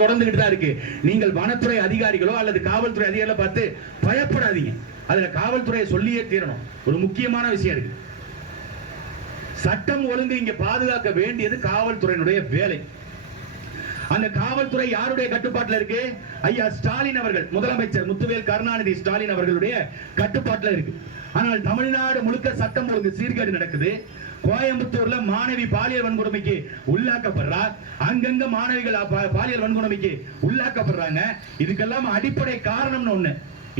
போராட்டங்கள் தொடர்ந்துகிட்டு தான் இருக்கு. நீங்கள் வனத்துறை அதிகாரிகளோ அல்லது காவல்துறை அதிகாரிகளோ பார்த்து பயப்படாதீங்க. அதுல காவல்துறையை சொல்லியே தீரணும். ஒரு முக்கியமான விஷயம் இருக்கு. சட்டம் ஒழுங்கு இங்க பாதுகாக்க வேண்டியது காவல்துறையினுடைய வேலை. அந்த காவல்துறை யாருடைய கட்டுப்பாட்டில் இருக்கு? ஐயா ஸ்டாலின் அவர்கள் முதலமைச்சர் முத்துவேல் கருணாநிதி ஸ்டாலின் அவர்களுடைய கட்டுப்பாட்டில் இருக்கு. ஆனால் தமிழ்நாடு முழுக்க சட்டம் ஒழுங்கு சீர்கேடு நடக்குது. கோயம்புத்தூர்ல மாணவி பாலியல் வன்கொடுமைக்கு உள்ளாக்கப்படுறா. அங்கங்க மாணவிகள் பாலியல் வன்கொடுமைக்கு உள்ளாக்கப்படுறாங்க. இதுக்கெல்லாம் அடிப்படை காரணம்னு ஒண்ணு.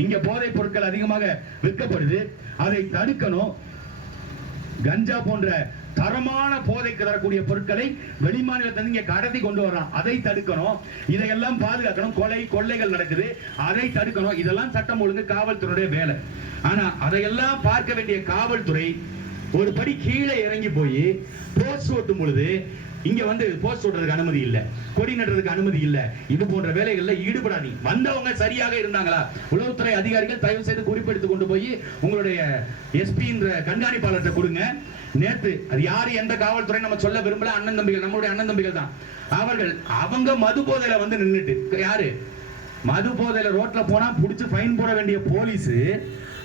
இங்க போதைப் பொருட்கள் அதிகமாக விற்கப்படுது. அதை தடுக்கணும். கஞ்சா போன்ற தரமான போதைக்கு தரக்கூடிய பொருட்களை வெளிமாநிலத்திலிருந்து இங்கே கடத்தி கொண்டு வர்றான். அதை தடுக்கணும். இதையெல்லாம் பாதுகாக்கணும். கொலை கொள்ளைகள் நடக்குது. அதை தடுக்கணும். இதெல்லாம் சட்டம் ஒழுங்கு காவல்துறையுடைய வேலை. ஆனா அதையெல்லாம் பார்க்க வேண்டிய காவல்துறை ஒரு படி கீழே இறங்கி போய் போஸ்ட் ஓட்டும் பொழுது இங்க வந்து போஸ்ட் ஓட்டுறதுக்கு அனுமதி இல்ல. கொடி நடுறதுக்கு அனுமதி இல்ல. இது போன்ற வேலைகள்ல ஈடுபடாதீங்க வந்தவங்க சரியாக இருந்தாங்களா? உளவுத்துறை அதிகாரிகள் தயவு செய்து குறிப்பெடுத்து கொண்டு போய் உங்களுடைய எஸ்பின்ற கண்காணிப்பாளர்கிட்ட கொடுங்க. நேத்து அது யாரு எந்த காவல்துறை நம்ம சொல்ல விரும்பல அண்ணன் தம்பிகள் நம்மளுடைய அண்ணன் தம்பிகள் தான். அவர்கள் அவங்க மது போதையில வந்து நின்றுட்டு யாரு? மது போதையில ரோட்ல போனா புடிச்சு ஃபைன் போட வேண்டிய போலீஸ்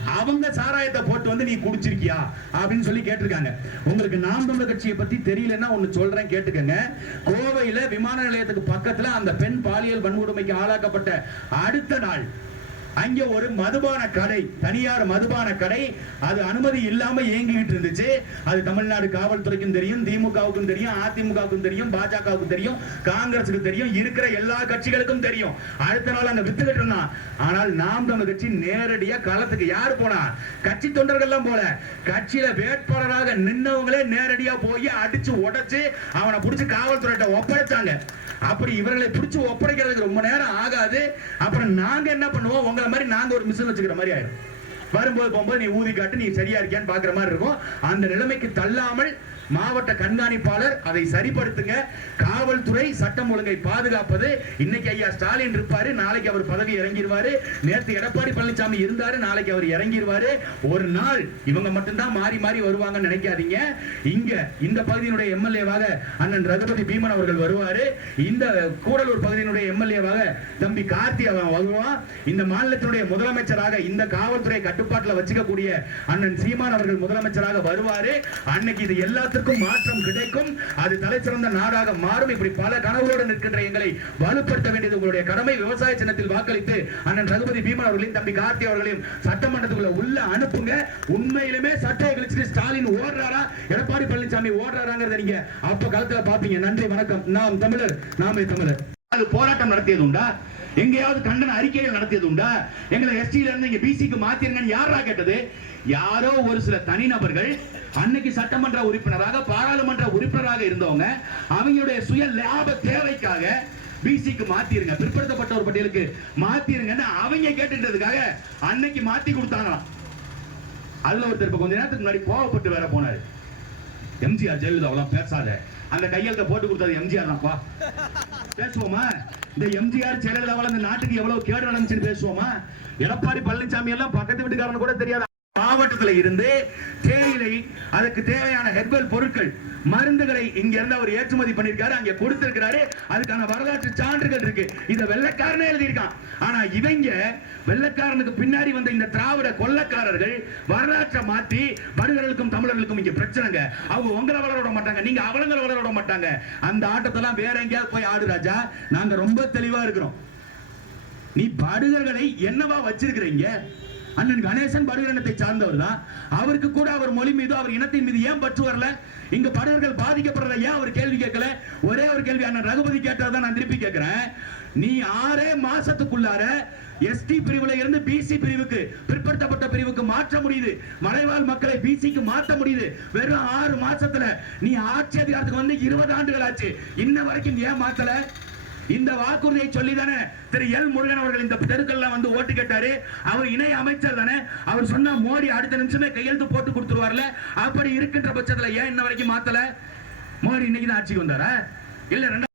அவங்க சாராயத்தை போட்டு வந்து நீ குடிச்சிருக்கியா? அப்படின்னு சொல்லி கேட்டிருக்காங்க. உங்களுக்கு நாம் தமிழர் கட்சியை பத்தி தெரியலன்னா ஒண்ணு சொல்றேன் கேட்டுக்கங்க. கோவையில விமான நிலையத்துக்கு பக்கத்துல அந்த பெண் பாலியல் வன்கொடுமைக்கு ஆளாக்கப்பட்ட அடுத்த நாள் அங்க ஒரு மதுபான கடை தனியார் மதுபான கடை. அது அனுமதி இல்லாம இயங்கிட்டு இருந்துச்சு. அது தமிழ்நாடு காவல்துறைக்கும் தெரியும் திமுகவுக்கும் தெரியும் அதிமுகவுக்கும் தெரியும் பாஜகவுக்கும் தெரியும் காங்கிரஸுக்கு தெரியும் இருக்கிற எல்லா கட்சிகளுக்கும் தெரியும். அடுத்த நாள் அங்க வித்துக்கிட்டு இருந்தான். ஆனால் நாம் தமிழ் கட்சி நேரடியா களத்துக்கு யார் போனா? கட்சி தொண்டர்கள் எல்லாம் போல. கட்சியில வேட்பாளராக நின்னவங்களே நேரடியா போய் அடிச்சு உடைச்சு அவனை புடிச்சு காவல்துறையிட்ட ஒப்படைச்சாங்க. அப்படி இவர்களை பிடிச்சு ஒப்படைக்கிறதுக்கு ரொம்ப நேரம் ஆகாது. அப்புறம் நாங்க என்ன பண்ணுவோம்? உங்க உங்களை மாதிரி நாங்க ஒரு மிஷின் வச்சுக்கிற மாதிரி ஆயிடும் வரும்போது போகும்போது நீ ஊதி காட்டு நீ சரியா இருக்கியான்னு பாக்குற மாதிரி இருக்கும். அந்த நிலைமைக்கு தள்ளாமல் மாவட்ட கண்காணிப்பாளர் அதை சரிப்படுத்துங்க. காவல்துறை சட்டம் ஒழுங்கை பாதுகாப்பது. இன்னைக்கு ஐயா ஸ்டாலின் இருப்பாரு நாளைக்கு அவர் பதவி இறங்கிடுவாரு நேற்று எடப்பாடி பழனிசாமி இருந்தாரு நாளைக்கு அவர் இறங்கிடுவாரு ஒரு நாள் இவங்க மட்டும்தான் மாறி மாறி வருவாங்கன்னு நினைக்காதீங்க. இங்க இந்த பகுதியினுடைய எம்எல்ஏவாக அண்ணன் ரகுபதி பீமன் அவர்கள் வருவாரு. இந்த கூடலூர் பகுதியினுடைய எம்எல்ஏவாக தம்பி கார்த்தி அவன் வருவான். இந்த மாநிலத்தினுடைய முதலமைச்சராக இந்த காவல்துறை கட்டு கட்டுப்பாட்டில் வச்சுக்கக்கூடிய அண்ணன் சீமான் அவர்கள் முதலமைச்சராக வருவாரு. அன்னைக்கு இது எல்லாத்துக்கும் மாற்றம் கிடைக்கும். அது தலைச்சிறந்த நாடாக மாறும். இப்படி பல கனவுகளோடு நிற்கின்ற எங்களை வலுப்படுத்த வேண்டியது உங்களுடைய கடமை. விவசாய சின்னத்தில் வாக்களித்து அண்ணன் ரகுபதி பீமன் அவர்களையும் தம்பி கார்த்தி அவர்களையும் சட்டமன்றத்துக்குள்ள உள்ள அனுப்புங்க. உண்மையிலுமே சட்டையை கழிச்சுட்டு ஸ்டாலின் ஓடுறாரா? எடப்பாடி பழனிசாமி ஓடுறாராங்கிறத நீங்க அப்ப காலத்துல பாப்பீங்க நன்றி வணக்கம். நாம் தமிழர் நாமே தமிழர். அது போராட்டம் நடத்தியது உண்டா? எங்கேயாவது கண்டன அறிக்கைகள் நடத்தியது உண்டா? எங்களை எஸ்டில இருந்து இங்க பிசிக்கு மாத்திருங்கன்னு யாரா கேட்டது? யாரோ ஒரு சில தனிநபர்கள் அன்னைக்கு சட்டமன்ற உறுப்பினராக பாராளுமன்ற உறுப்பினராக இருந்தவங்க அவங்களுடைய சுய லாப தேவைக்காக பிசிக்கு மாத்திருங்க. பிற்படுத்தப்பட்ட ஒரு பட்டியலுக்கு மாத்திருங்கன்னு அவங்க கேட்டுட்டதுக்காக அன்னைக்கு மாத்தி கொடுத்தாங்களாம். அதுல ஒருத்தர் இப்ப கொஞ்ச நேரத்துக்கு முன்னாடி கோவப்பட்டு வேற போனாரு. எம்ஜிஆர் ஜெயலலிதா அவ்வளவு பேசாத. அந்த கையெழுத்தை போட்டு கொடுத்தது எம்ஜிஆர் தான் பேசுவோமா? இந்த எம்ஜிஆர் ஜெயலலிதாவால இந்த நாட்டுக்கு எவ்வளவு கேடு நடந்துச்சுன்னு பேசுவோமா? எடப்பாடி பழனிசாமி எல்லாம் பக்கத்து வீட்டுக்காரன் கூட தெரியாது மாவட்டத்தில் இருந்து தேயிலை அதுக்கு தேவையான ஹெர்பல் பொருட்கள் மருந்துகளை இங்க இருந்து அவர் ஏற்றுமதி பண்ணிருக்காரு அங்க கொடுத்திருக்கிறாரு. அதுக்கான வரலாற்று சான்றுகள் இருக்கு. இத வெள்ளைக்காரனே எழுதியிருக்கான். ஆனா இவங்க வெள்ளைக்காரனுக்கு பின்னாடி வந்த இந்த திராவிட கொள்ளக்காரர்கள் வரலாற்றை மாத்தி படுகர்களுக்கும் தமிழர்களுக்கும் இங்க பிரச்சனைங்க. அவங்க உங்களை வளர விட மாட்டாங்க நீங்க அவளங்களை வளர விட மாட்டாங்க. அந்த ஆட்டத்தெல்லாம் வேற எங்கேயாவது போய் ஆடு ராஜா நாங்க ரொம்ப தெளிவா இருக்கிறோம். நீ படுகர்களை என்னவா வச்சிருக்கிறீங்க? அண்ணன் கணேசன் படுகர் இனத்தை சார்ந்தவர் தான். அவருக்கு கூட அவர் மொழி மீது அவர் இனத்தின் மீது ஏன் பற்று வரல? இங்க படுகர்கள் பாதிக்கப்படுறத ஏன் அவர் கேள்வி கேட்கல? ஒரே ஒரு கேள்வி அண்ணன் ரகுபதி கேட்டதான் நான் திருப்பி கேட்கிறேன். நீ ஆறே மாசத்துக்குள்ளார எஸ்டி பிரிவுல இருந்து பிசி பிரிவுக்கு பிற்படுத்தப்பட்ட பிரிவுக்கு மாற்ற முடியுது. மலைவாழ் மக்களை பிசிக்கு மாற்ற முடியுது. வெறும் ஆறு மாசத்துல நீ ஆட்சி அதிகாரத்துக்கு வந்து இருபது ஆண்டுகள் ஆச்சு. இன்ன வரைக்கும் ஏன் மாத்தல? இந்த வாக்குறுதியை சொல்லி தானே திரு எல் முருகன் அவர்கள் இந்த தெருக்கள்ல வந்து ஓட்டு கேட்டாரு. அவர் இணை அமைச்சர் தானே. அவர் சொன்னா மோடி அடுத்த நிமிஷமே கையெழுத்து போட்டு கொடுத்துருவார்ல. அப்படி இருக்கின்ற பட்சத்துல ஏன் இன்ன வரைக்கும் மாத்தல? மோடி இன்னைக்கு தான் ஆட்சிக்கு வந்தாரா? இல்ல ரெண்டாயிரத்தி